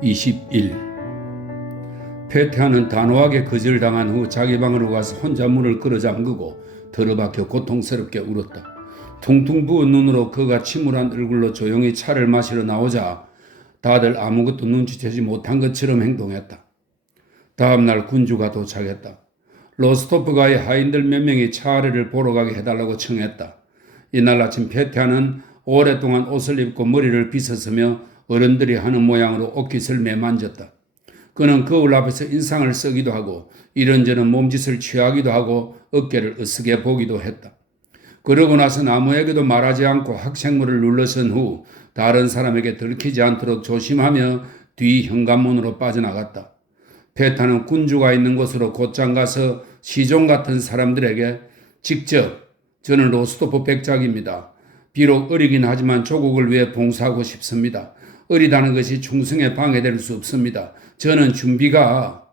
21. 페테아는 단호하게 거절당한 후 자기 방으로 가서 혼자 문을 끌어잠그고 들어박혀 고통스럽게 울었다. 퉁퉁 부은 눈으로 그가 침울한 얼굴로 조용히 차를 마시러 나오자 다들 아무것도 눈치채지 못한 것처럼 행동했다. 다음날 군주가 도착했다. 로스토프가의 하인들 몇 명이 차례를 보러 가게 해달라고 청했다. 이날 아침 페테아는 오랫동안 옷을 입고 머리를 빗었으며 어른들이 하는 모양으로 옷깃을 매만졌다. 그는 거울 앞에서 인상을 쓰기도 하고 이런저런 몸짓을 취하기도 하고 어깨를 으쓱해 보기도 했다. 그러고 나서 아무에게도 말하지 않고 학생물을 눌러선 후 다른 사람에게 들키지 않도록 조심하며 뒤 현관문으로 빠져나갔다. 페테아는 군주가 있는 곳으로 곧장 가서 시종 같은 사람들에게 직접 저는 로스토프 백작입니다. 비록 어리긴 하지만 조국을 위해 봉사하고 싶습니다. 어리다는 것이 충성에 방해될 수 없습니다. 저는 준비가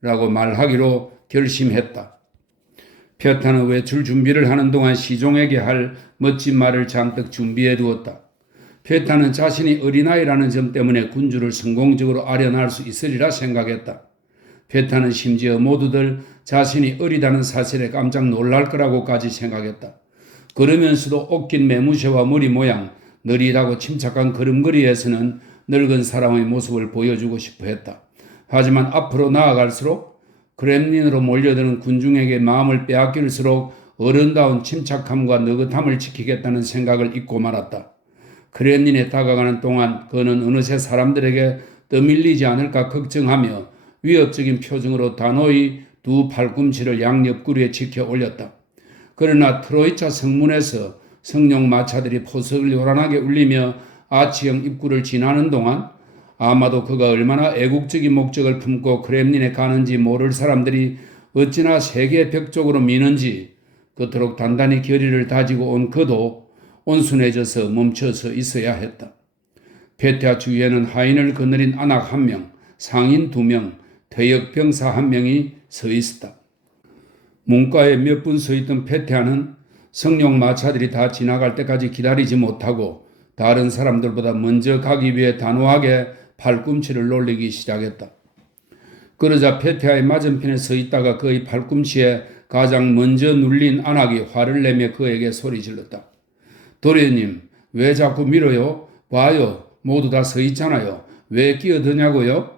라고 말하기로 결심했다. 페테아는 외출 준비를 하는 동안 시종에게 할 멋진 말을 잔뜩 준비해 두었다. 페테아는 자신이 어린아이라는 점 때문에 군주를 성공적으로 아련할 수 있으리라 생각했다. 페테아는 심지어 모두들 자신이 어리다는 사실에 깜짝 놀랄 거라고까지 생각했다. 그러면서도 옷긴 매무새와 머리 모양, 느릿하고 침착한 걸음걸이에서는 늙은 사람의 모습을 보여주고 싶어 했다. 하지만 앞으로 나아갈수록 크렘린으로 몰려드는 군중에게 마음을 빼앗길수록 어른다운 침착함과 느긋함을 지키겠다는 생각을 잊고 말았다. 크렘린에 다가가는 동안 그는 어느새 사람들에게 떠밀리지 않을까 걱정하며 위협적인 표정으로 단호히 두 팔꿈치를 양옆구리에 지켜 올렸다. 그러나 트로이차 성문에서 성령 마차들이 포석을 요란하게 울리며 아치형 입구를 지나는 동안 아마도 그가 얼마나 애국적인 목적을 품고 크렘린에 가는지 모를 사람들이 어찌나 세계의 벽 쪽으로 미는지 그토록 단단히 결의를 다지고 온 그도 온순해져서 멈춰서 있어야 했다. 페테아 주위에는 하인을 거느린 안악 1명, 상인 2명, 퇴역 병사 1명이 서 있었다. 문과에 몇 분 서 있던 페테아는 성령 마차들이 다 지나갈 때까지 기다리지 못하고 다른 사람들보다 먼저 가기 위해 단호하게 팔꿈치를 놀리기 시작했다. 그러자 페테아의 맞은편에 서 있다가 그의 팔꿈치에 가장 먼저 눌린 안악이 화를 내며 그에게 소리 질렀다. 도련님, 왜 자꾸 밀어요? 봐요, 모두 다 서 있잖아요. 왜 끼어드냐고요?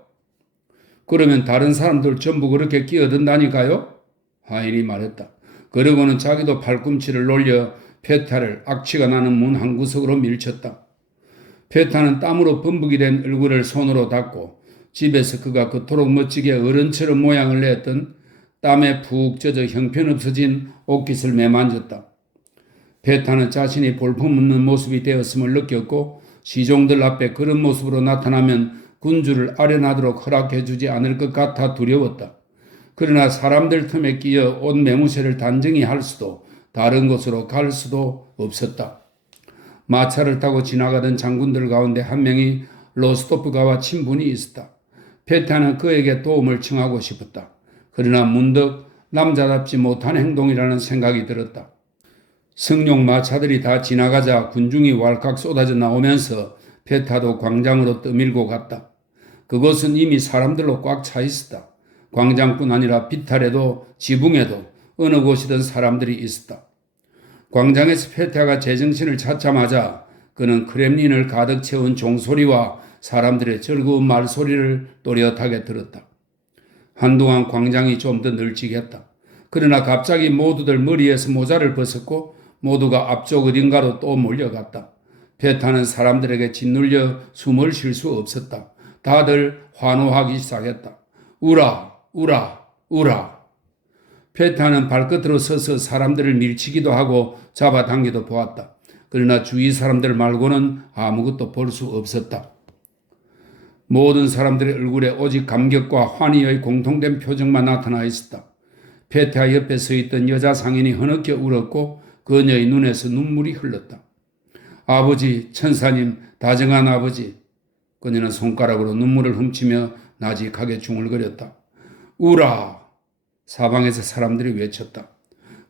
그러면 다른 사람들 전부 그렇게 끼어든다니까요? 하인이 말했다. 그러고는 자기도 팔꿈치를 놀려 페테아를 악취가 나는 문 한 구석으로 밀쳤다. 페테아는 땀으로 범벅이 된 얼굴을 손으로 닦고 집에서 그가 그토록 멋지게 어른처럼 모양을 냈던 땀에 푹 젖어 형편없어진 옷깃을 매만졌다. 페테아는 자신이 볼품없는 모습이 되었음을 느꼈고 시종들 앞에 그런 모습으로 나타나면 군주를 아련하도록 허락해 주지 않을 것 같아 두려웠다. 그러나 사람들 틈에 끼어 옷 매무새를 단정히 할 수도 다른 곳으로 갈 수도 없었다. 마차를 타고 지나가던 장군들 가운데 한 명이 로스토프가와 친분이 있었다. 페테아는 그에게 도움을 청하고 싶었다. 그러나 문득 남자답지 못한 행동이라는 생각이 들었다. 성룡 마차들이 다 지나가자 군중이 왈칵 쏟아져 나오면서 페테아도 광장으로 떠밀고 갔다. 그곳은 이미 사람들로 꽉 차 있었다. 광장뿐 아니라 비탈에도 지붕에도 어느 곳이든 사람들이 있었다. 광장에서 페테아가 제정신을 찾자마자 그는 크렘린을 가득 채운 종소리와 사람들의 즐거운 말소리를 또렷하게 들었다. 한동안 광장이 좀 더 널찍했다. 그러나 갑자기 모두들 머리에서 모자를 벗었고 모두가 앞쪽 어딘가로 또 몰려갔다. 페테아는 사람들에게 짓눌려 숨을 쉴 수 없었다. 다들 환호하기 시작했다. 우라, 우라, 우라. 페테아는 발끝으로 서서 사람들을 밀치기도 하고 잡아당기도 보았다. 그러나 주위 사람들 말고는 아무것도 볼 수 없었다. 모든 사람들의 얼굴에 오직 감격과 환희의 공통된 표정만 나타나 있었다. 페테아 옆에 서 있던 여자 상인이 흐느껴 울었고 그녀의 눈에서 눈물이 흘렀다. 아버지, 천사님, 다정한 아버지. 그녀는 손가락으로 눈물을 훔치며 나직하게 중얼거렸다. 우라! 사방에서 사람들이 외쳤다.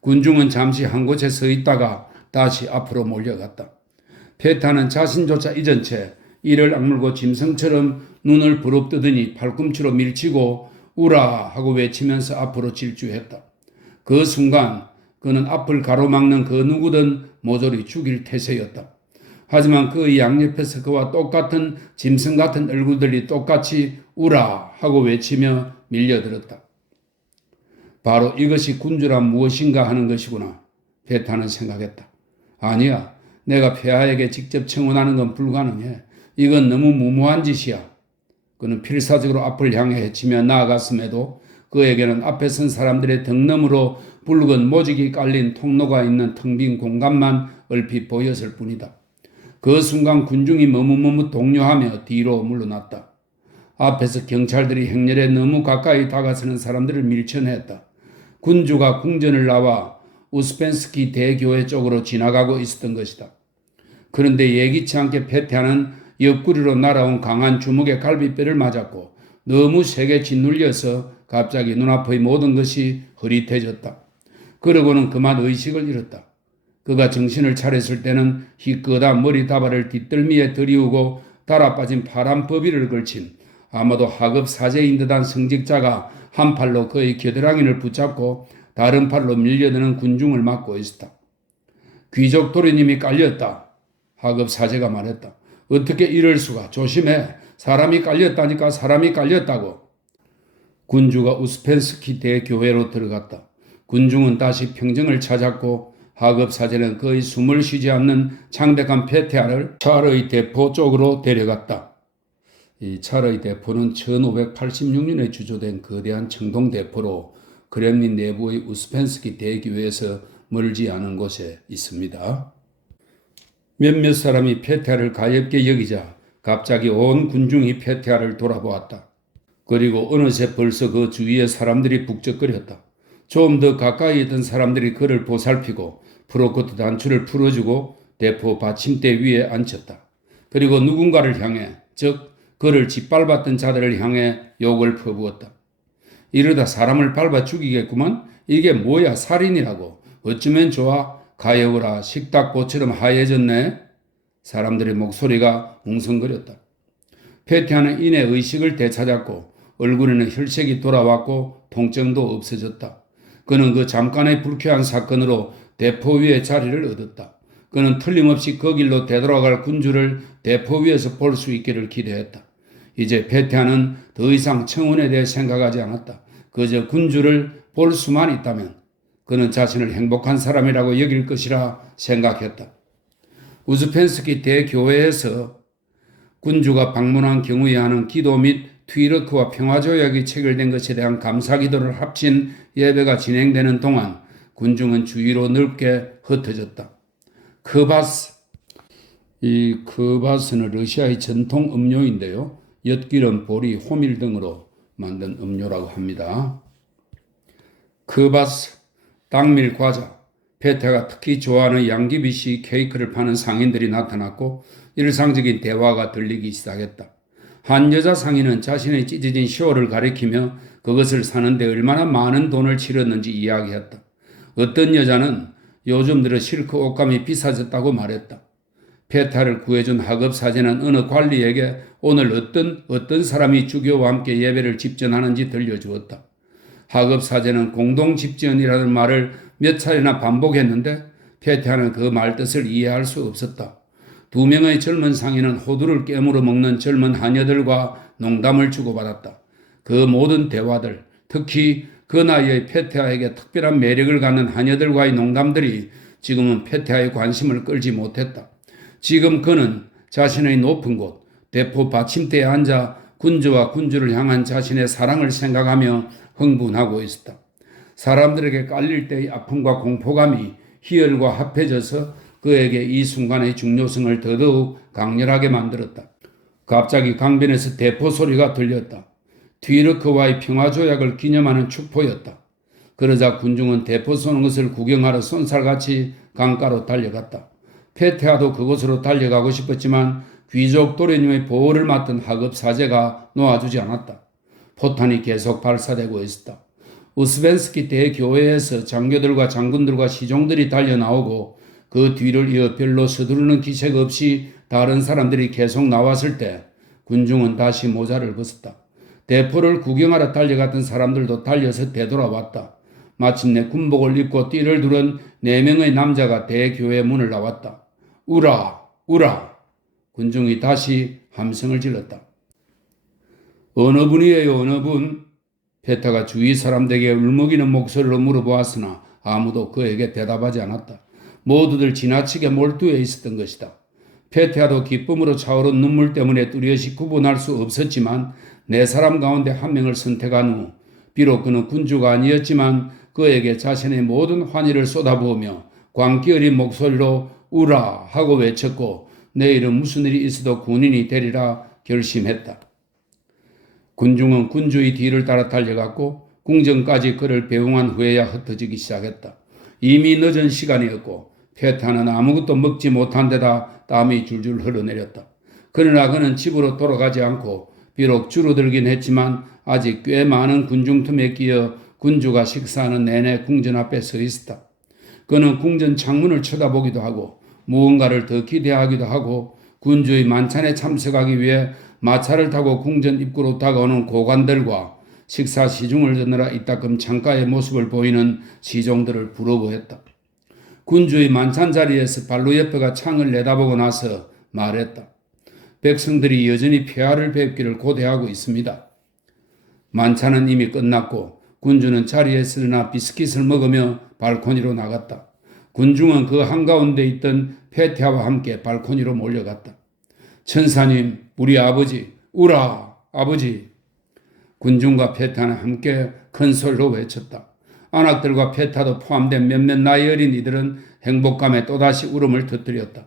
군중은 잠시 한 곳에 서 있다가 다시 앞으로 몰려갔다. 페테아는 자신조차 잊은 채 이를 악물고 짐승처럼 눈을 부릅뜨더니 팔꿈치로 밀치고 우라 하고 외치면서 앞으로 질주했다. 그 순간 그는 앞을 가로막는 그 누구든 모조리 죽일 태세였다. 하지만 그의 양옆에서 그와 똑같은 짐승 같은 얼굴들이 똑같이 우라 하고 외치며 밀려들었다. 바로 이것이 군주란 무엇인가 하는 것이구나. 베타는 생각했다. 아니야. 내가 폐하에게 직접 청혼하는 건 불가능해. 이건 너무 무모한 짓이야. 그는 필사적으로 앞을 향해 헤치며 나아갔음에도 그에게는 앞에 선 사람들의 등 너머로 붉은 모직이 깔린 통로가 있는 텅 빈 공간만 얼핏 보였을 뿐이다. 그 순간 군중이 머뭇머뭇 동요하며 뒤로 물러났다. 앞에서 경찰들이 행렬에 너무 가까이 다가서는 사람들을 밀쳐냈다. 군주가 궁전을 나와 우스펜스키 대교회 쪽으로 지나가고 있었던 것이다. 그런데 예기치 않게 페테아는 옆구리로 날아온 강한 주먹에 갈비뼈를 맞았고 너무 세게 짓눌려서 갑자기 눈앞의 모든 것이 흐릿해졌다. 그러고는 그만 의식을 잃었다. 그가 정신을 차렸을 때는 희끗한 머리 다발을 뒷덜미에 들이우고 달아빠진 파란 버비를 걸친 아마도 하급 사제인 듯한 성직자가 한 팔로 그의 겨드랑이를 붙잡고 다른 팔로 밀려드는 군중을 막고 있었다. 귀족 도련님이 깔렸다. 하급 사제가 말했다. 어떻게 이럴 수가. 조심해. 사람이 깔렸다니까. 사람이 깔렸다고. 군주가 우스펜스키 대교회로 들어갔다. 군중은 다시 평정을 찾았고 하급 사제는 그의 숨을 쉬지 않는 창백한 페테아를 찰의 대포 쪽으로 데려갔다. 이 찰의 대포는 1586년에 주조된 거대한 청동 대포로 크렘린 내부의 우스펜스키 대교회에서 멀지 않은 곳에 있습니다. 몇몇 사람이 페테아를 가엾게 여기자 갑자기 온 군중이 페테아를 돌아보았다. 그리고 어느새 벌써 그 주위의 사람들이 북적거렸다. 좀 더 가까이 있던 사람들이 그를 보살피고 프로코트 단추를 풀어주고 대포 받침대 위에 앉혔다. 그리고 누군가를 향해, 즉 그를 짓밟았던 자들을 향해 욕을 퍼부었다. 이러다 사람을 밟아 죽이겠구만. 이게 뭐야, 살인이라고. 어쩌면 좋아. 가여워라. 식탁보처럼 하얘졌네. 사람들의 목소리가 웅성거렸다. 페테아는 이내 의식을 되찾았고 얼굴에는 혈색이 돌아왔고 통증도 없어졌다. 그는 그 잠깐의 불쾌한 사건으로 대포 위에 자리를 얻었다. 그는 틀림없이 그 길로 되돌아갈 군주를 대포 위에서 볼 수 있기를 기대했다. 이제 페테아는 더 이상 청혼에 대해 생각하지 않았다. 그저 군주를 볼 수만 있다면 그는 자신을 행복한 사람이라고 여길 것이라 생각했다. 우스펜스키 대교회에서 군주가 방문한 경우에 하는 기도 및 튀르크와 평화조약이 체결된 것에 대한 감사기도를 합친 예배가 진행되는 동안 군중은 주위로 넓게 흩어졌다. 크바스, 이 크바스는 러시아의 전통 음료인데요. 엿기름, 보리, 호밀 등으로 만든 음료라고 합니다. 크바스, 당밀 과자, 페테아가 특히 좋아하는 양귀비씨 케이크를 파는 상인들이 나타났고 일상적인 대화가 들리기 시작했다. 한 여자 상인은 자신의 찢어진 쇼를 가리키며 그것을 사는데 얼마나 많은 돈을 치렀는지 이야기했다. 어떤 여자는 요즘 들어 실크 옷감이 비싸졌다고 말했다. 페테아를 구해준 하급 사제는 어느 관리에게 오늘 어떤 사람이 주교와 함께 예배를 집전하는지 들려주었다. 하급 사제는 공동 집전이라는 말을 몇 차례나 반복했는데 페테아는 그 말 뜻을 이해할 수 없었다. 두 명의 젊은 상인은 호두를 깨물어 먹는 젊은 하녀들과 농담을 주고받았다. 그 모든 대화들, 특히 그 나이의 페테아에게 특별한 매력을 갖는 하녀들과의 농담들이 지금은 페테아의 관심을 끌지 못했다. 지금 그는 자신의 높은 곳, 대포 받침대에 앉아 군주와 군주를 향한 자신의 사랑을 생각하며 흥분하고 있었다. 사람들에게 깔릴 때의 아픔과 공포감이 희열과 합해져서 그에게 이 순간의 중요성을 더더욱 강렬하게 만들었다. 갑자기 강변에서 대포 소리가 들렸다. 튀르크와의 평화조약을 기념하는 축포였다. 그러자 군중은 대포 쏘는 것을 구경하러 쏜살같이 강가로 달려갔다. 페테아도 그곳으로 달려가고 싶었지만 귀족 도련님의 보호를 맡은 하급 사제가 놓아주지 않았다. 포탄이 계속 발사되고 있었다. 우스펜스키 대교회에서 장교들과 장군들과 시종들이 달려나오고 그 뒤를 이어 별로 서두르는 기색 없이 다른 사람들이 계속 나왔을 때 군중은 다시 모자를 벗었다. 대포를 구경하러 달려갔던 사람들도 달려서 되돌아왔다. 마침내 군복을 입고 띠를 두른 4명의 남자가 대교회 문을 나왔다. 우라! 우라! 군중이 다시 함성을 질렀다. 어느 분이에요, 어느 분? 페타가 주위 사람들에게 울먹이는 목소리로 물어보았으나 아무도 그에게 대답하지 않았다. 모두들 지나치게 몰두해 있었던 것이다. 페타도 기쁨으로 차오른 눈물 때문에 뚜렷이 구분할 수 없었지만 4사람 가운데 한 명을 선택한 후 비록 그는 군주가 아니었지만 그에게 자신의 모든 환희를 쏟아부으며 광기 어린 목소리로 우라 하고 외쳤고 내일은 무슨 일이 있어도 군인이 되리라 결심했다. 군중은 군주의 뒤를 따라 달려갔고 궁전까지 그를 배웅한 후에야 흩어지기 시작했다. 이미 늦은 시간이었고 페타는 아무것도 먹지 못한 데다 땀이 줄줄 흘러내렸다. 그러나 그는 집으로 돌아가지 않고 비록 줄어들긴 했지만 아직 꽤 많은 군중 틈에 끼어 군주가 식사하는 내내 궁전 앞에 서 있었다. 그는 궁전 창문을 쳐다보기도 하고 무언가를 더 기대하기도 하고 군주의 만찬에 참석하기 위해 마차를 타고 궁전 입구로 다가오는 고관들과 식사 시중을 듣느라 이따금 창가의 모습을 보이는 시종들을 부러워했다. 군주의 만찬 자리에서 발로예프가 창을 내다보고 나서 말했다. 백성들이 여전히 폐하를 뵙기를 고대하고 있습니다. 만찬은 이미 끝났고 군주는 자리에 일어나 비스킷을 먹으며 발코니로 나갔다. 군중은 그 한가운데 있던 페테아와 함께 발코니로 몰려갔다. 천사님, 우리 아버지, 우라, 아버지. 군중과 페타는 함께 큰 소리로 외쳤다. 안악들과 페타도 포함된 몇몇 나이 어린 이들은 행복감에 또다시 울음을 터뜨렸다.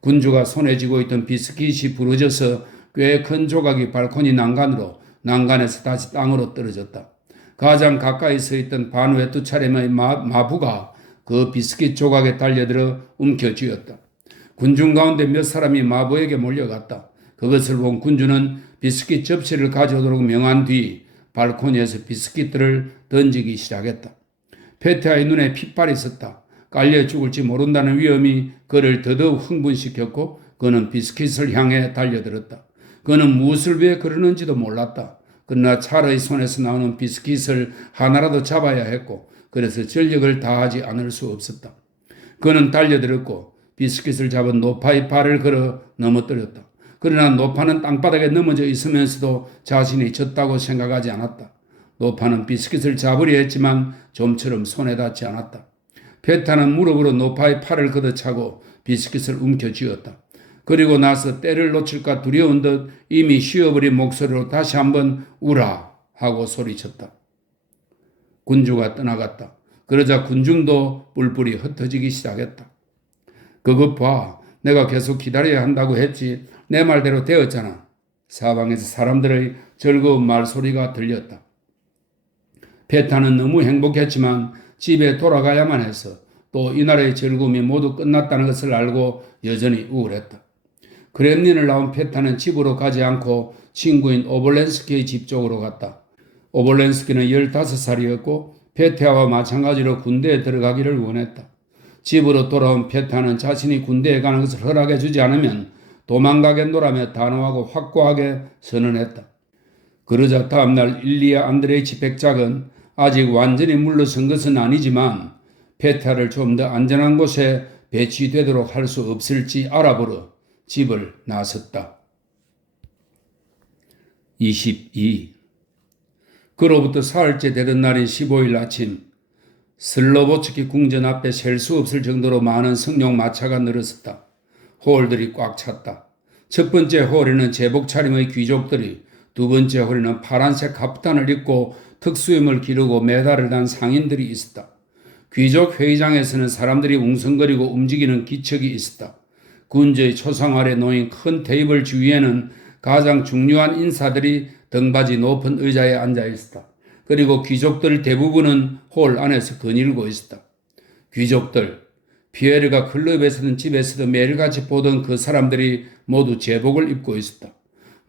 군주가 손에 쥐고 있던 비스킷이 부러져서 꽤 큰 조각이 발코니 난간에서 다시 땅으로 떨어졌다. 가장 가까이 서 있던 반외투 차림의 마부가 그 비스킷 조각에 달려들어 움켜쥐었다. 군중 가운데 몇 사람이 마부에게 몰려갔다. 그것을 본 군주는 비스킷 접시를 가져오도록 명한 뒤 발코니에서 비스킷들을 던지기 시작했다. 페테아의 눈에 핏발이 섰다. 깔려 죽을지 모른다는 위험이 그를 더더욱 흥분시켰고 그는 비스킷을 향해 달려들었다. 그는 무엇을 위해 그러는지도 몰랐다. 그러나 찰의 손에서 나오는 비스킷을 하나라도 잡아야 했고 그래서 전력을 다하지 않을 수 없었다. 그는 달려들었고 비스킷을 잡은 노파의 발을 걸어 넘어뜨렸다. 그러나 노파는 땅바닥에 넘어져 있으면서도 자신이 졌다고 생각하지 않았다. 노파는 비스킷을 잡으려 했지만 좀처럼 손에 닿지 않았다. 페타는 무릎으로 노파의 팔을 걷어차고 비스킷을 움켜쥐었다. 그리고 나서 때를 놓칠까 두려운 듯 이미 쉬어버린 목소리로 다시 한번 우라 하고 소리쳤다. 군주가 떠나갔다. 그러자 군중도 뿔뿔이 흩어지기 시작했다. 그것 봐. 내가 계속 기다려야 한다고 했지. 내 말대로 되었잖아. 사방에서 사람들의 즐거운 말소리가 들렸다. 페타는 너무 행복했지만 집에 돌아가야만 해서 또 이날의 즐거움이 모두 끝났다는 것을 알고 여전히 우울했다. 크렘린을 나온 페타는 집으로 가지 않고 친구인 오볼렌스키의 집 쪽으로 갔다. 오볼렌스키는 15살이었고 페테아와 마찬가지로 군대에 들어가기를 원했다. 집으로 돌아온 페타는 자신이 군대에 가는 것을 허락해 주지 않으면 도망가겠노라며 단호하고 확고하게 선언했다. 그러자 다음날 일리아 안드레이치 백작은 아직 완전히 물러선 것은 아니지만 페타를 좀 더 안전한 곳에 배치되도록 할 수 없을지 알아보러 집을 나섰다. 22. 그로부터 사흘째 되던 날인 15일 아침 슬로보츠키 궁전 앞에 셀 수 없을 정도로 많은 성룡 마차가 늘었었다. 홀들이 꽉 찼다. 첫 번째 홀에는 제복 차림의 귀족들이, 두 번째 홀에는 파란색 카프탄을 입고 특수임을 기르고 메달을 단 상인들이 있었다. 귀족 회의장에서는 사람들이 웅성거리고 움직이는 기척이 있었다. 군주의 초상 아래 놓인 큰 테이블 주위에는 가장 중요한 인사들이 등받이 높은 의자에 앉아 있었다. 그리고 귀족들 대부분은 홀 안에서 거닐고 있었다. 귀족들, 피에르가 클럽에서든 집에서도 매일같이 보던 그 사람들이 모두 제복을 입고 있었다.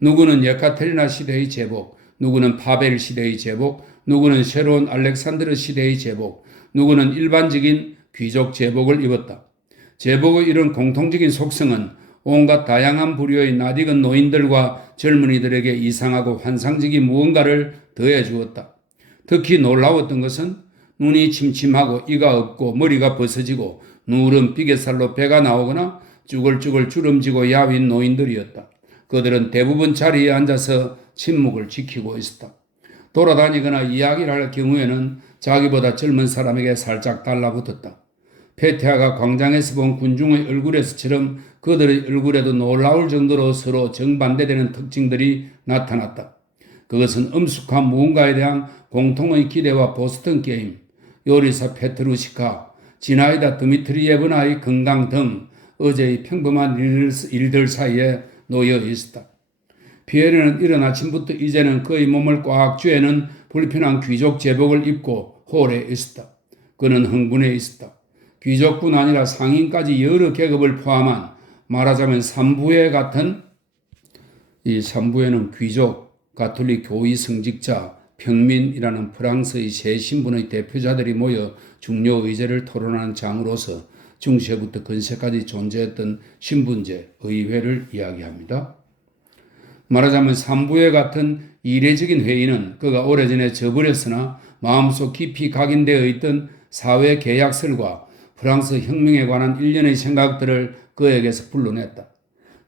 누구는 예카테리나 시대의 제복, 누구는 파벨 시대의 제복, 누구는 새로운 알렉산드르 시대의 제복, 누구는 일반적인 귀족 제복을 입었다. 제복의 이런 공통적인 속성은 온갖 다양한 부류의 낯익은 노인들과 젊은이들에게 이상하고 환상적인 무언가를 더해 주었다. 특히 놀라웠던 것은 눈이 침침하고 이가 없고 머리가 벗어지고 누런 비계살로 배가 나오거나 쭈글쭈글 주름지고 야윈 노인들이었다. 그들은 대부분 자리에 앉아서 침묵을 지키고 있었다. 돌아다니거나 이야기를 할 경우에는 자기보다 젊은 사람에게 살짝 달라붙었다. 페티아가 광장에서 본 군중의 얼굴에서처럼 그들의 얼굴에도 놀라울 정도로 서로 정반대되는 특징들이 나타났다. 그것은 엄숙한 무언가에 대한 공통의 기대와 보스턴 게임, 요리사 페트루시카, 지나이다 드미트리예브나의 건강 등 어제의 평범한 일들 사이에 놓여 있었다. 피에르는 이른 아침부터 이제는 그의 몸을 꽉 쥐는 불편한 귀족 제복을 입고 홀에 있었다. 그는 흥분해 있었다. 귀족뿐 아니라 상인까지 여러 계급을 포함한 말하자면 삼부에 같은, 이 삼부에는 귀족, 가톨릭 교의 성직자, 평민이라는 프랑스의 세 신분의 대표자들이 모여 중요 의제를 토론하는 장으로서 중세부터 근세까지 존재했던 신분제 의회를 이야기합니다. 말하자면 삼부회 같은 이례적인 회의는 그가 오래전에 저버렸으나 마음속 깊이 각인되어 있던 사회 계약설과 프랑스 혁명에 관한 일련의 생각들을 그에게서 불러냈다.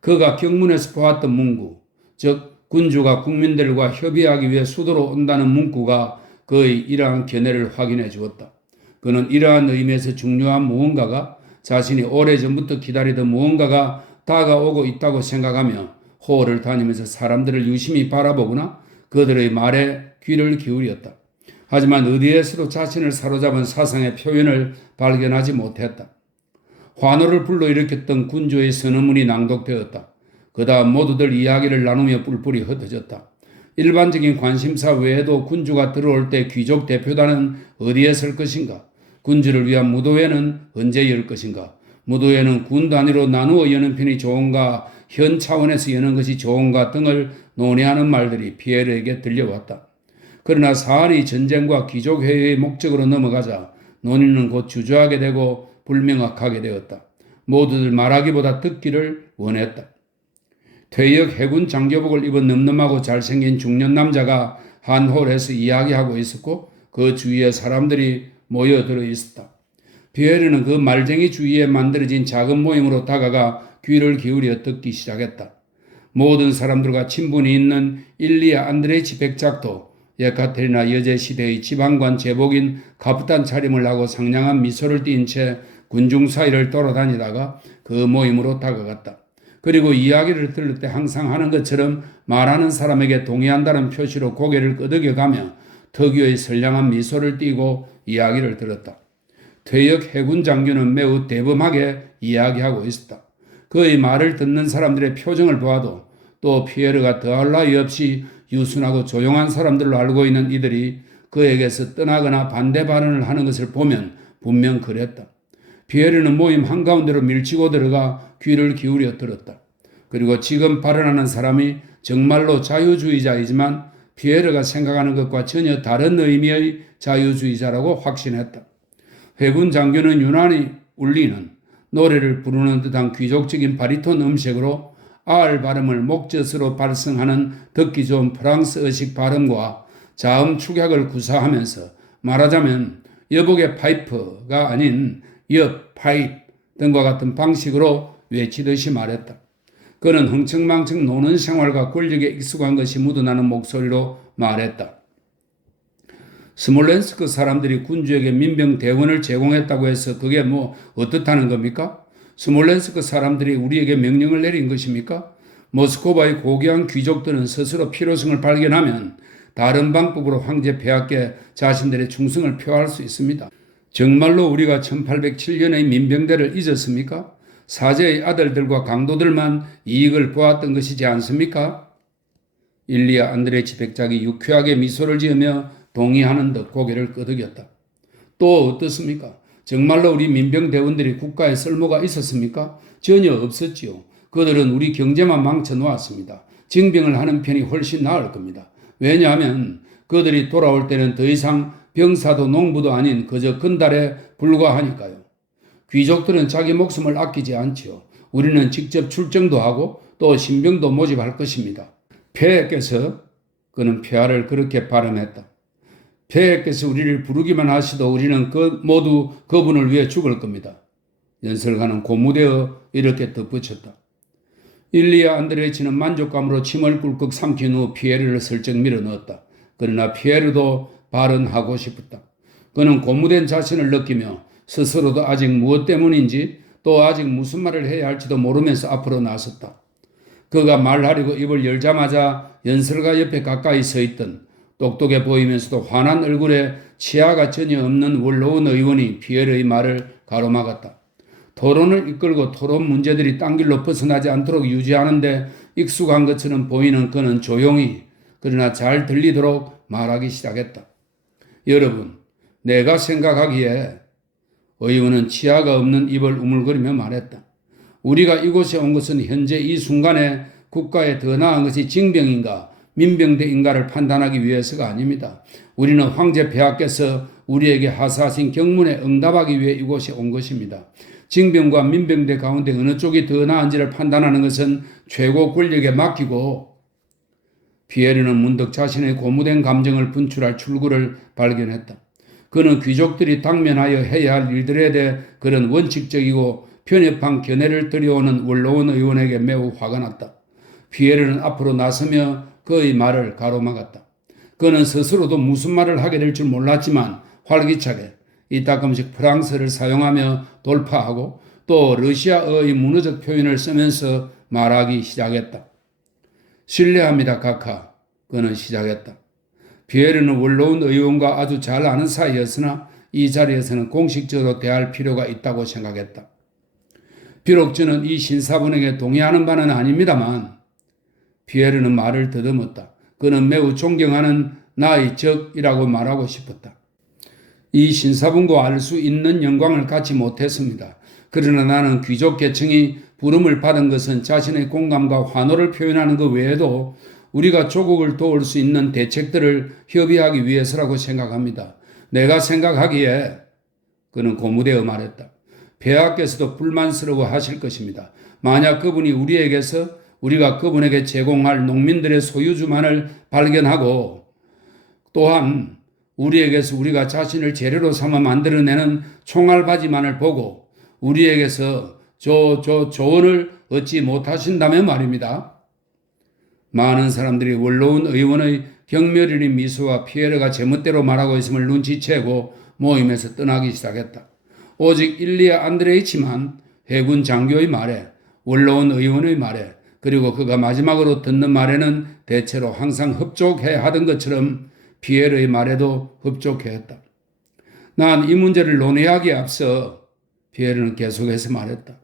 그가 경문에서 보았던 문구, 즉 군주가 국민들과 협의하기 위해 수도로 온다는 문구가 그의 이러한 견해를 확인해 주었다. 그는 이러한 의미에서 중요한 무언가가, 자신이 오래전부터 기다리던 무언가가 다가오고 있다고 생각하며 홀을 다니면서 사람들을 유심히 바라보거나 그들의 말에 귀를 기울였다. 하지만 어디에서도 자신을 사로잡은 사상의 표현을 발견하지 못했다. 환호를 불러일으켰던 군주의 선언문이 낭독되었다. 그 다음 모두들 이야기를 나누며 뿔뿔이 흩어졌다. 일반적인 관심사 외에도 군주가 들어올 때 귀족 대표단은 어디에 설 것인가? 군주를 위한 무도회는 언제 열 것인가? 무도회는 군 단위로 나누어 여는 편이 좋은가? 현 차원에서 여는 것이 좋은가? 등을 논의하는 말들이 피에르에게 들려왔다. 그러나 사안이 전쟁과 귀족회의의 목적으로 넘어가자 논의는 곧 주저하게 되고 불명확하게 되었다. 모두들 말하기보다 듣기를 원했다. 퇴역 해군 장교복을 입은 늠름하고 잘생긴 중년 남자가 한 홀에서 이야기하고 있었고 그 주위에 사람들이 모여들어 있었다. 피에르는 그 말쟁이 주위에 만들어진 작은 모임으로 다가가 귀를 기울여 듣기 시작했다. 모든 사람들과 친분이 있는 일리아 안드레이치 백작도 예카테리나 여제 시대의 지방관 제복인 가프단 차림을 하고 상냥한 미소를 띈 채 군중 사이를 돌아다니다가 그 모임으로 다가갔다. 그리고 이야기를 들을 때 항상 하는 것처럼 말하는 사람에게 동의한다는 표시로 고개를 끄덕여가며 특유의 선량한 미소를 띠고 이야기를 들었다. 퇴역 해군 장교는 매우 대범하게 이야기하고 있었다. 그의 말을 듣는 사람들의 표정을 보아도 또 피에르가 더할 나위 없이 유순하고 조용한 사람들로 알고 있는 이들이 그에게서 떠나거나 반대 발언을 하는 것을 보면 분명 그랬다. 피에르는 모임 한가운데로 밀치고 들어가 귀를 기울여 들었다. 그리고 지금 발언하는 사람이 정말로 자유주의자이지만 피에르가 생각하는 것과 전혀 다른 의미의 자유주의자라고 확신했다. 회군 장교는 유난히 울리는 노래를 부르는 듯한 귀족적인 바리톤 음색으로 R 발음을 목젖으로 발성하는 듣기 좋은 프랑스어식 발음과 자음 축약을 구사하면서 말하자면 여복의 파이프가 아닌 엽, 파이프 등과 같은 방식으로 외치듯이 말했다. 그는 흥청망청 노는 생활과 권력에 익숙한 것이 묻어나는 목소리로 말했다. 스몰렌스크 사람들이 군주에게 민병 대원을 제공했다고 해서 그게 뭐 어떻다는 겁니까? 스몰렌스크 사람들이 우리에게 명령을 내린 것입니까? 모스크바의 고귀한 귀족들은 스스로 필요성을 발견하면 다른 방법으로 황제 폐하께 자신들의 충성을 표할 수 있습니다. 정말로 우리가 1807년의 민병대를 잊었습니까? 사제의 아들들과 강도들만 이익을 보았던 것이지 않습니까? 일리아 안드레치 백작이 유쾌하게 미소를 지으며 동의하는 듯 고개를 끄덕였다. 또 어떻습니까? 정말로 우리 민병대원들이 국가에 쓸모가 있었습니까? 전혀 없었지요. 그들은 우리 경제만 망쳐놓았습니다. 징병을 하는 편이 훨씬 나을 겁니다. 왜냐하면 그들이 돌아올 때는 더 이상 병사도 농부도 아닌 그저 건달에 불과하니까요. 귀족들은 자기 목숨을 아끼지 않지요. 우리는 직접 출정도 하고 또 신병도 모집할 것입니다. 폐하께서 그는 폐하를 그렇게 발음했다. 폐하께서 우리를 부르기만 하시도 우리는 모두 그분을 위해 죽을 겁니다. 연설가는 고무되어 이렇게 덧붙였다. 일리아 안드레이치는 만족감으로 침을 꿀꺽 삼킨 후 피에르를 슬쩍 밀어넣었다. 그러나 피에르도 발언하고 싶었다. 그는 고무된 자신을 느끼며 스스로도 아직 무엇 때문인지 또 아직 무슨 말을 해야 할지도 모르면서 앞으로 나섰다. 그가 말하려고 입을 열자마자 연설가 옆에 가까이 서 있던 똑똑해 보이면서도 환한 얼굴에 치아가 전혀 없는 원로원 의원이 피에르의 말을 가로막았다. 토론을 이끌고 토론 문제들이 딴 길로 벗어나지 않도록 유지하는데 익숙한 것처럼 보이는 그는 조용히 그러나 잘 들리도록 말하기 시작했다. 여러분, 내가 생각하기에 의원은 치아가 없는 입을 우물거리며 말했다. 우리가 이곳에 온 것은 현재 이 순간에 국가에 더 나은 것이 징병인가 민병대인가를 판단하기 위해서가 아닙니다. 우리는 황제 폐하께서 우리에게 하사하신 경문에 응답하기 위해 이곳에 온 것입니다. 징병과 민병대 가운데 어느 쪽이 더 나은지를 판단하는 것은 최고 권력에 맡기고 피에르는 문득 자신의 고무된 감정을 분출할 출구를 발견했다. 그는 귀족들이 당면하여 해야 할 일들에 대해 그런 원칙적이고 편협한 견해를 들여오는 원로원 의원에게 매우 화가 났다. 피에르는 앞으로 나서며 그의 말을 가로막았다. 그는 스스로도 무슨 말을 하게 될 줄 몰랐지만 활기차게 이따금씩 프랑스를 사용하며 돌파하고 또 러시아어의 문어적 표현을 쓰면서 말하기 시작했다. 신뢰합니다, 카카. 그는 시작했다. 피에르는 원로원 의원과 아주 잘 아는 사이였으나 이 자리에서는 공식적으로 대할 필요가 있다고 생각했다. 비록 저는 이 신사분에게 동의하는 바는 아닙니다만 피에르는 말을 더듬었다. 그는 매우 존경하는 나의 적이라고 말하고 싶었다. 이 신사분과 알 수 있는 영광을 갖지 못했습니다. 그러나 나는 귀족 계층이 부름을 받은 것은 자신의 공감과 환호를 표현하는 것 외에도 우리가 조국을 도울 수 있는 대책들을 협의하기 위해서라고 생각합니다. 내가 생각하기에 그는 고무되어 말했다. 폐하께서도 불만스러워 하실 것입니다. 만약 그분이 우리에게서 우리가 그분에게 제공할 농민들의 소유주만을 발견하고 또한 우리에게서 우리가 자신을 재료로 삼아 만들어내는 총알바지만을 보고 우리에게서 조언을 얻지 못하신다면 말입니다. 많은 사람들이 원로원 의원의 경멸이린 미소와 피에르가 제멋대로 말하고 있음을 눈치채고 모임에서 떠나기 시작했다. 오직 일리아 안드레이치만 해군 장교의 말에 원로원 의원의 말에 그리고 그가 마지막으로 듣는 말에는 대체로 항상 흡족해 하던 것처럼 피에르의 말에도 흡족해 했다. 난 이 문제를 논의하기에 앞서 피에르는 계속해서 말했다.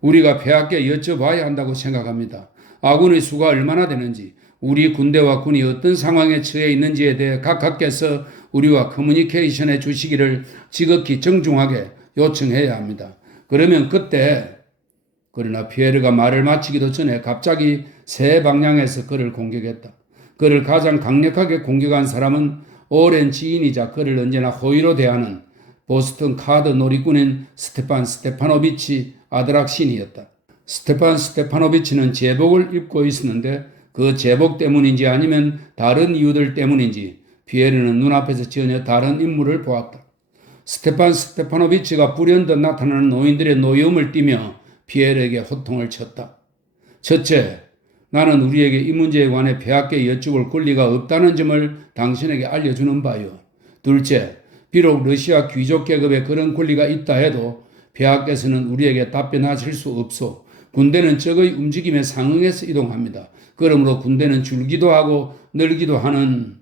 우리가 폐하께 여쭤봐야 한다고 생각합니다. 아군의 수가 얼마나 되는지, 우리 군대와 군이 어떤 상황에 처해 있는지에 대해 각하께서 우리와 커뮤니케이션해 주시기를 지극히 정중하게 요청해야 합니다. 그러면 그때 그러나 피에르가 말을 마치기도 전에 갑자기 세 방향에서 그를 공격했다. 그를 가장 강력하게 공격한 사람은 오랜 지인이자 그를 언제나 호의로 대하는 보스턴 카드 놀이꾼인 스테판 스테파노비치 아드락신이었다. 스테판 스테파노비치는 제복을 입고 있었는데 그 제복 때문인지 아니면 다른 이유들 때문인지 피에르는 눈앞에서 전혀 다른 인물을 보았다. 스테판 스테파노비치가 불현듯 나타나는 노인들의 노여움을 띠며 피에르에게 호통을 쳤다. 첫째, 나는 우리에게 이 문제에 관해 폐하께 여쭈볼 권리가 없다는 점을 당신에게 알려주는 바요. 둘째, 비록 러시아 귀족 계급에 그런 권리가 있다 해도 폐하께서는 우리에게 답변하실 수 없소. 군대는 적의 움직임에 상응해서 이동합니다. 그러므로 군대는 줄기도 하고 늘기도 하는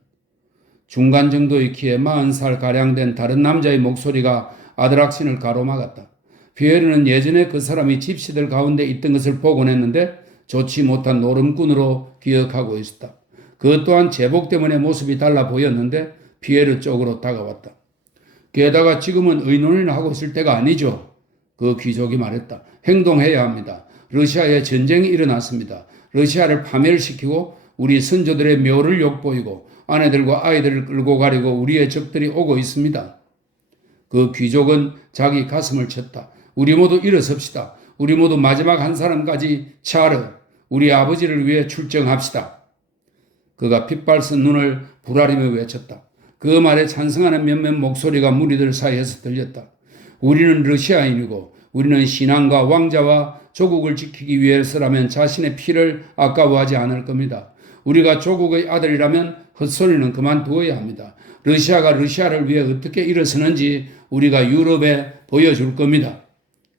중간 정도의 키에 40살가량 된 다른 남자의 목소리가 아드락신을 가로막았다. 피에르는 예전에 그 사람이 집시들 가운데 있던 것을 보곤 했는데 좋지 못한 노름꾼으로 기억하고 있었다. 그것 또한 제복 때문에 모습이 달라 보였는데 피에르 쪽으로 다가왔다. 게다가 지금은 의논을 하고 있을 때가 아니죠. 그 귀족이 말했다. 행동해야 합니다. 러시아에 전쟁이 일어났습니다. 러시아를 파멸시키고 우리 선조들의 묘를 욕보이고 아내들과 아이들을 끌고 가려고 우리의 적들이 오고 있습니다. 그 귀족은 자기 가슴을 쳤다. 우리 모두 일어섭시다. 우리 모두 마지막 한 사람까지 차르, 우리 아버지를 위해 출정합시다. 그가 핏발 쓴 눈을 부라리며 외쳤다. 그 말에 찬성하는 몇몇 목소리가 무리들 사이에서 들렸다. 우리는 러시아인이고 우리는 신앙과 왕자와 조국을 지키기 위해서라면 자신의 피를 아까워하지 않을 겁니다. 우리가 조국의 아들이라면 헛소리는 그만두어야 합니다. 러시아가 러시아를 위해 어떻게 일어서는지 우리가 유럽에 보여줄 겁니다.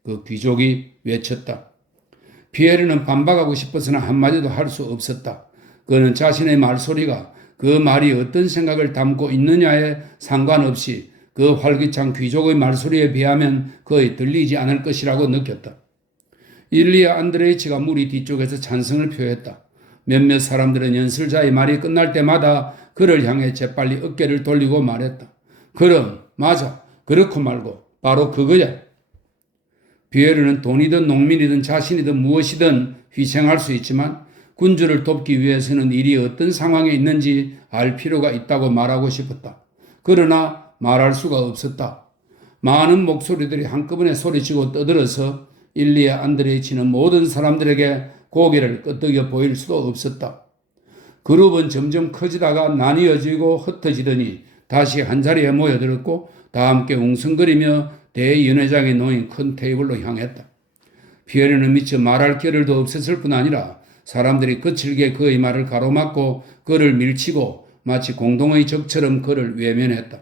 그 귀족이 외쳤다. 피에르는 반박하고 싶어서는 한마디도 할 수 없었다. 그는 자신의 말소리가 그 말이 어떤 생각을 담고 있느냐에 상관없이 그 활기찬 귀족의 말소리에 비하면 거의 들리지 않을 것이라고 느꼈다. 일리아 안드레이치가 무리 뒤쪽에서 찬성을 표했다. 몇몇 사람들은 연설자의 말이 끝날 때마다 그를 향해 재빨리 어깨를 돌리고 말했다. 그럼 맞아. 그렇고 말고 바로 그거야. 비에르는 돈이든 농민이든 자신이든 무엇이든 희생할 수 있지만 군주를 돕기 위해서는 일이 어떤 상황에 있는지 알 필요가 있다고 말하고 싶었다. 그러나 말할 수가 없었다. 많은 목소리들이 한꺼번에 소리치고 떠들어서 일리아 안드레이치는 모든 사람들에게 고개를 끄덕여 보일 수도 없었다. 그룹은 점점 커지다가 나뉘어지고 흩어지더니 다시 한자리에 모여들었고 다 함께 웅성거리며 대연회장에 놓인 큰 테이블로 향했다. 피에르는 미처 말할 겨를도 없었을 뿐 아니라 사람들이 거칠게 그의 말을 가로막고 그를 밀치고 마치 공동의 적처럼 그를 외면했다.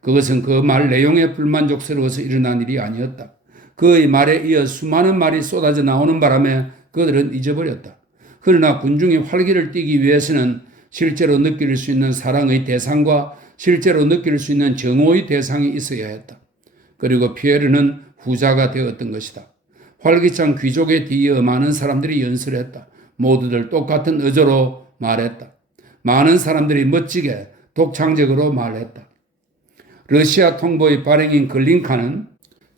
그것은 그 말 내용에 불만족스러워서 일어난 일이 아니었다. 그의 말에 이어 수많은 말이 쏟아져 나오는 바람에 그들은 잊어버렸다. 그러나 군중이 활기를 띠기 위해서는 실제로 느낄 수 있는 사랑의 대상과 실제로 느낄 수 있는 정오의 대상이 있어야 했다. 그리고 피에르는 후자가 되었던 것이다. 활기찬 귀족에 뒤이어 많은 사람들이 연설했다. 모두들 똑같은 의조로 말했다. 많은 사람들이 멋지게 독창적으로 말했다. 러시아 통보의 발행인 글린카는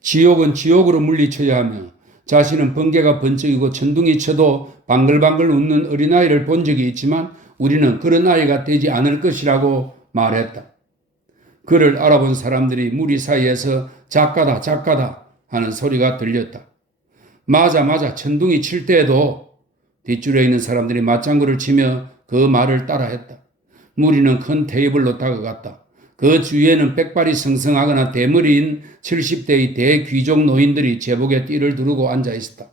지옥은 지옥으로 물리쳐야 하며 자신은 번개가 번쩍이고 천둥이 쳐도 방글방글 웃는 어린아이를 본 적이 있지만 우리는 그런 아이가 되지 않을 것이라고 말했다. 그를 알아본 사람들이 무리 사이에서 작가다 작가다 하는 소리가 들렸다. 맞아 천둥이 칠 때에도 뒷줄에 있는 사람들이 맞장구를 치며 그 말을 따라했다. 무리는 큰 테이블로 다가갔다. 그 주위에는 백발이 성성하거나 대머리인 70대의 대귀족 노인들이 제복에 띠를 두르고 앉아 있었다.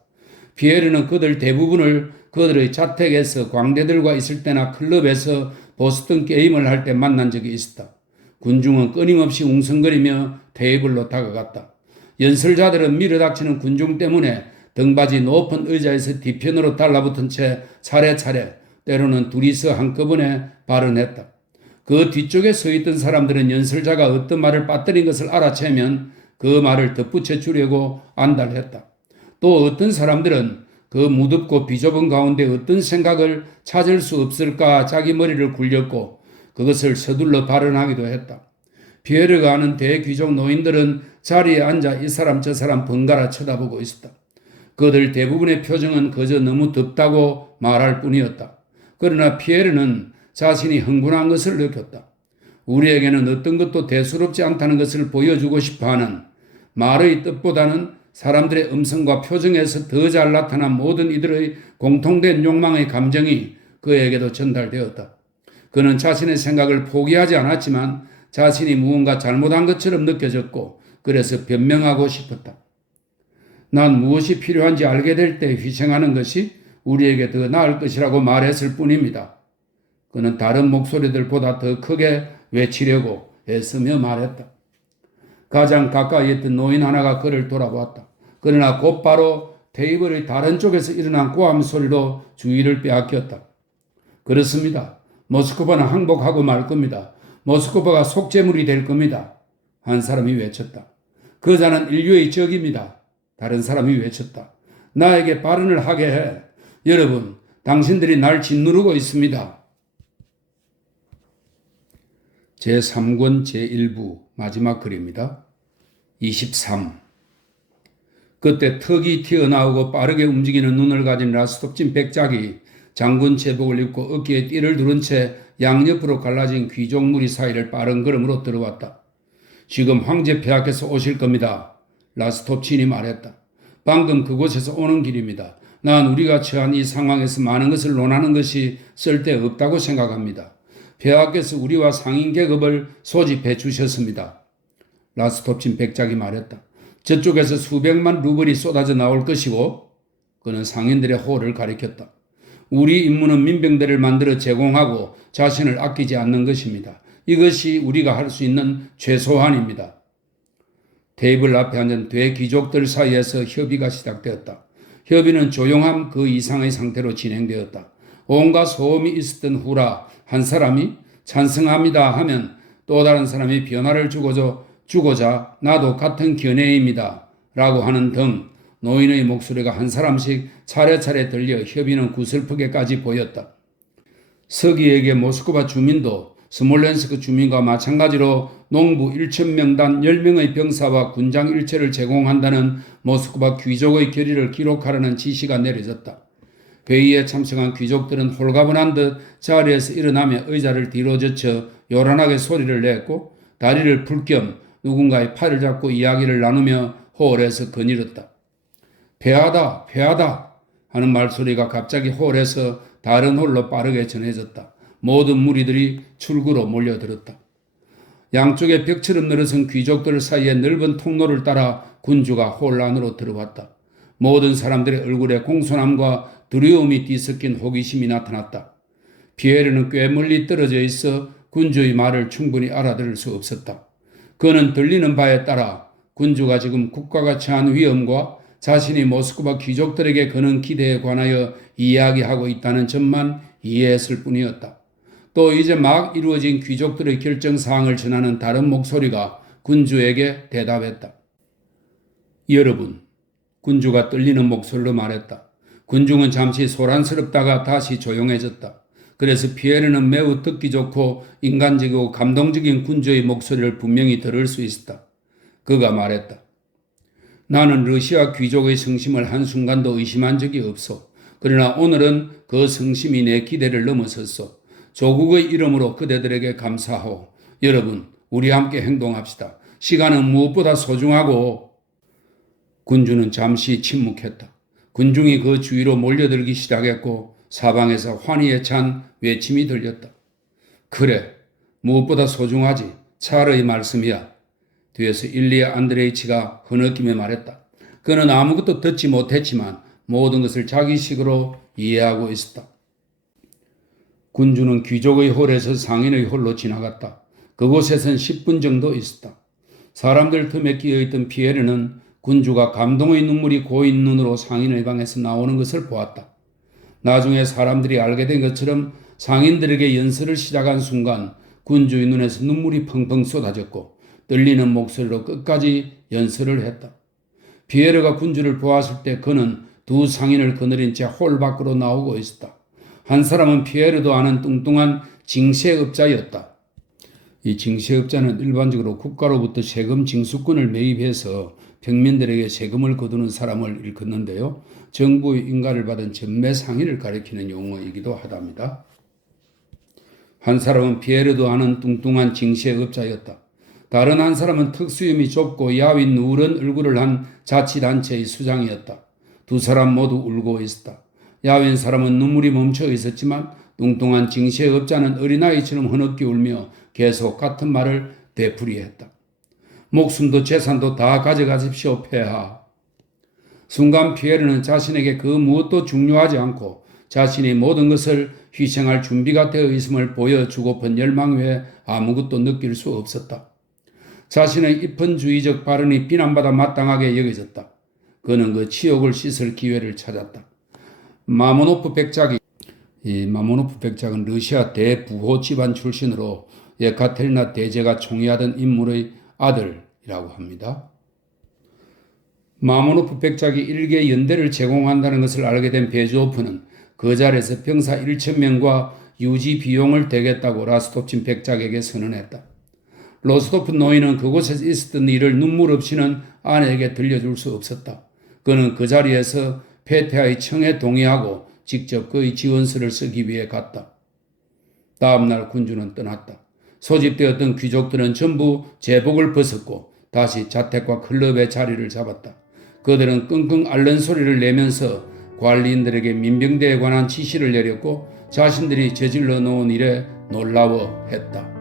피에르는 그들 대부분을 그들의 자택에서 광대들과 있을 때나 클럽에서 보스턴 게임을 할 때 만난 적이 있었다. 군중은 끊임없이 웅성거리며 테이블로 다가갔다. 연설자들은 밀어닥치는 군중 때문에 등받이 높은 의자에서 뒤편으로 달라붙은 채 차례차례 때로는 둘이서 한꺼번에 발언했다. 그 뒤쪽에 서 있던 사람들은 연설자가 어떤 말을 빠뜨린 것을 알아채면 그 말을 덧붙여 주려고 안달했다. 또 어떤 사람들은 그 무덥고 비좁은 가운데 어떤 생각을 찾을 수 없을까 자기 머리를 굴렸고 그것을 서둘러 발언하기도 했다. 피에르가 아는 대귀족 노인들은 자리에 앉아 이 사람 저 사람 번갈아 쳐다보고 있었다. 그들 대부분의 표정은 그저 너무 덥다고 말할 뿐이었다. 그러나 피에르는 자신이 흥분한 것을 느꼈다. 우리에게는 어떤 것도 대수롭지 않다는 것을 보여주고 싶어하는 말의 뜻보다는 사람들의 음성과 표정에서 더 잘 나타난 모든 이들의 공통된 욕망의 감정이 그에게도 전달되었다. 그는 자신의 생각을 포기하지 않았지만 자신이 무언가 잘못한 것처럼 느껴졌고 그래서 변명하고 싶었다. 난 무엇이 필요한지 알게 될 때 희생하는 것이 우리에게 더 나을 것이라고 말했을 뿐입니다. 그는 다른 목소리들보다 더 크게 외치려고 애쓰며 말했다. 가장 가까이 있던 노인 하나가 그를 돌아보았다. 그러나 곧바로 테이블의 다른 쪽에서 일어난 고함 소리로 주의를 빼앗겼다. 그렇습니다. 모스크바는 항복하고 말 겁니다. 모스크바가 속죄물이 될 겁니다. 한 사람이 외쳤다. 그 자는 인류의 적입니다. 다른 사람이 외쳤다. 나에게 발언을 하게 해. 여러분, 당신들이 날 짓누르고 있습니다. 제3권 제1부 마지막 글입니다. 23. 그때 턱이 튀어나오고 빠르게 움직이는 눈을 가진 라스톱진 백작이 장군 제복을 입고 어깨에 띠를 두른 채 양옆으로 갈라진 귀족 무리 사이를 빠른 걸음으로 들어왔다. 지금 황제 폐하께서 오실 겁니다. 라스톱친이 말했다. 방금 그곳에서 오는 길입니다. 난 우리가 처한 이 상황에서 많은 것을 논하는 것이 쓸데없다고 생각합니다. 폐하께서 우리와 상인 계급을 소집해 주셨습니다. 라스톱친 백작이 말했다. 저쪽에서 수백만 루블이 쏟아져 나올 것이고, 그는 상인들의 호를 가리켰다. 우리 임무는 민병대를 만들어 제공하고 자신을 아끼지 않는 것입니다. 이것이 우리가 할 수 있는 최소한입니다. 테이블 앞에 앉은 대귀족들 사이에서 협의가 시작되었다. 협의는 조용함 그 이상의 상태로 진행되었다. 온갖 소음이 있었던 후라 한 사람이 찬성합니다 하면 또 다른 사람이 변화를 주고자 나도 같은 견해입니다 라고 하는 등 노인의 목소리가 한 사람씩 차례차례 들려 협의는 구슬프게까지 보였다. 서기에게 모스크바 주민도 스몰렌스크 주민과 마찬가지로 농부 1,000명단 10명의 병사와 군장 일체를 제공한다는 모스크바 귀족의 결의를 기록하라는 지시가 내려졌다. 회의에 참석한 귀족들은 홀가분한 듯 자리에서 일어나며 의자를 뒤로 젖혀 요란하게 소리를 냈고 다리를 풀 겸 누군가의 팔을 잡고 이야기를 나누며 홀에서 거닐었다. 폐하다, 폐하다 하는 말소리가 갑자기 홀에서 다른 홀로 빠르게 전해졌다. 모든 무리들이 출구로 몰려들었다. 양쪽에 벽처럼 늘어선 귀족들 사이의 넓은 통로를 따라 군주가 홀 안으로 들어왔다. 모든 사람들의 얼굴에 공손함과 두려움이 뒤섞인 호기심이 나타났다. 피에르는 꽤 멀리 떨어져 있어 군주의 말을 충분히 알아들을 수 없었다. 그는 들리는 바에 따라 군주가 지금 국가가 처한 위험과 자신이 모스크바 귀족들에게 거는 기대에 관하여 이야기하고 있다는 점만 이해했을 뿐이었다. 또 이제 막 이루어진 귀족들의 결정사항을 전하는 다른 목소리가 군주에게 대답했다. 여러분, 군주가 떨리는 목소리로 말했다. 군중은 잠시 소란스럽다가 다시 조용해졌다. 그래서 피에르는 매우 듣기 좋고 인간적이고 감동적인 군주의 목소리를 분명히 들을 수 있었다. 그가 말했다. 나는 러시아 귀족의 성심을 한순간도 의심한 적이 없어. 그러나 오늘은 그 성심이 내 기대를 넘어섰어. 조국의 이름으로 그대들에게 감사하오. 여러분, 우리 함께 행동합시다. 시간은 무엇보다 소중하고. 군주는 잠시 침묵했다. 군중이 그 주위로 몰려들기 시작했고 사방에서 환희에 찬 외침이 들렸다. 그래, 무엇보다 소중하지. 차르의 말씀이야. 뒤에서 일리아 안드레이치가 흐느끼며 말했다. 그는 아무것도 듣지 못했지만 모든 것을 자기식으로 이해하고 있었다. 군주는 귀족의 홀에서 상인의 홀로 지나갔다. 그곳에선 10분 정도 있었다. 사람들 틈에 끼어있던 피에르는 군주가 감동의 눈물이 고인 눈으로 상인의 방에서 나오는 것을 보았다. 나중에 사람들이 알게 된 것처럼 상인들에게 연설을 시작한 순간 군주의 눈에서 눈물이 펑펑 쏟아졌고 떨리는 목소리로 끝까지 연설을 했다. 피에르가 군주를 보았을 때 그는 두 상인을 거느린 채 홀 밖으로 나오고 있었다. 한 사람은 피에르도 아는 뚱뚱한 징세업자였다. 이 징세업자는 일반적으로 국가로부터 세금 징수권을 매입해서 평민들에게 세금을 거두는 사람을 일컫는데요. 정부의 인가를 받은 전매 상인을 가리키는 용어이기도 하답니다. 한 사람은 피에르도 아는 뚱뚱한 징세업자였다. 다른 한 사람은 턱수염이 좁고 야윈 누런 얼굴을 한 자치단체의 수장이었다. 두 사람 모두 울고 있었다. 야윈 사람은 눈물이 멈춰 있었지만 뚱뚱한 징세업자는 어린아이처럼 흐느끼 울며 계속 같은 말을 되풀이했다. 목숨도 재산도 다 가져가십시오, 폐하. 순간 피에르는 자신에게 그 무엇도 중요하지 않고 자신이 모든 것을 희생할 준비가 되어 있음을 보여주고픈 열망 외에 아무것도 느낄 수 없었다. 자신의 입헌주의적 발언이 비난받아 마땅하게 여겨졌다. 그는 그 치욕을 씻을 기회를 찾았다. 마모노프 백작은 러시아 대부호 집안 출신으로 예카테리나 대제가 총애하던 인물의 아들이라고 합니다. 마모노프 백작이 일개 연대를 제공한다는 것을 알게 된 베조프는 그 자리에서 병사 1,000명과 유지 비용을 대겠다고 라스톱친 백작에게 선언했다. 로스토프 노인은 그곳에서 있었던 일을 눈물 없이는 아내에게 들려줄 수 없었다. 그는 그 자리에서 페테아의 청에 동의하고 직접 그의 지원서를 쓰기 위해 갔다. 다음 날 군주는 떠났다. 소집되었던 귀족들은 전부 제복을 벗었고 다시 자택과 클럽의 자리를 잡았다. 그들은 끙끙 앓는 소리를 내면서 관리인들에게 민병대에 관한 지시를 내렸고 자신들이 저질러 놓은 일에 놀라워했다.